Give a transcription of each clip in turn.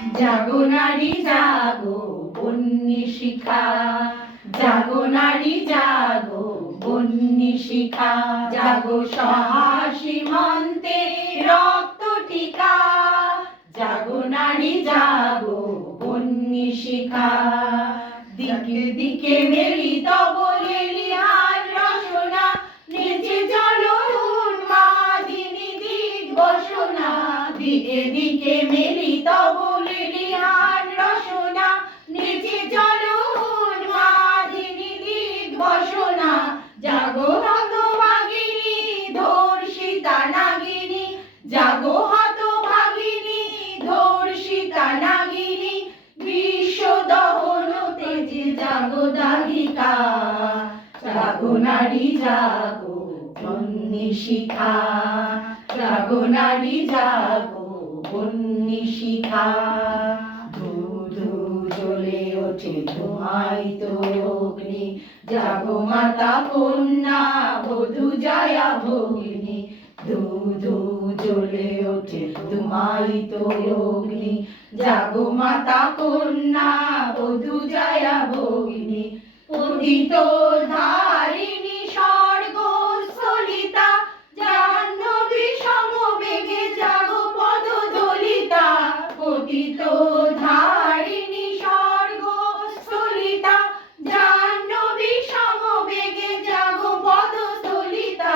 জাগো নারী জাগো বন্যী শিখা, জাগো নারী জাগো বন্যী শিখা, জাগো সাহসী মন্তে রক্ত টিকা, জাগো নারী জাগো বন্যী শিখা। দিকে দিকে মেলিত বলে লিহার রসনা, নেচে চলো উন্মাদিনী দিক বসনা, দিকে দিকে মেলিত বলে লিহার রসনা, নেচে চলো উন্মাদিনী দিক বসনা। জাগো হতভাগিনী ধর্ষিতা নাগিনী, জাগো হতভাগিনী ধর্ষিতা নাগিনী, বিশ্ব দহন তেজে জাগো দাহিকা, জাগো নারী জাগো বন্যী শিখা, জাগো নারী জাগো বন্যী শিখা। ধূ ধূ জ্বলে ওঠে ধোঁয়ায়িত অগ্নি, জাগো মাতা কন্যা বধূ জয়া ভগিনী, ধূ ধূ জ্বলে ওঠে ধোঁয়ায়িত অগ্নি, জাগো মাতা কন্যা বধূ জয়া ভগিনী। পতিত ধারিণী স্বর্গ স্থলিতা, জাহ্নবী সমবেগে জাগো পদ দলিতা, পতিত ধারিণী স্বর্গ স্থলিতা, জাহ্নবী সমবেগে জাগো পদ দলিতা।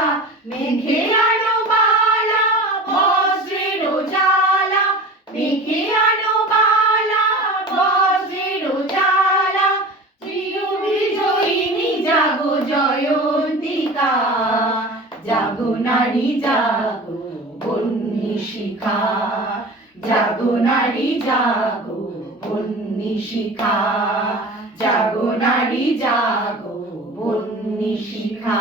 মেঘে আনো বালা বজ্রের জ্বালা, মেঘে আনো বালা বজ্রের জ্বালা, চির বিজয়িনী জাগো জয়ন্তিকা, জাগো নারী জাগো বন্যী শিখা, জাগো নারী জাগো বন্যী শিখা, জাগো নারী জাগো বন্যী শিখা।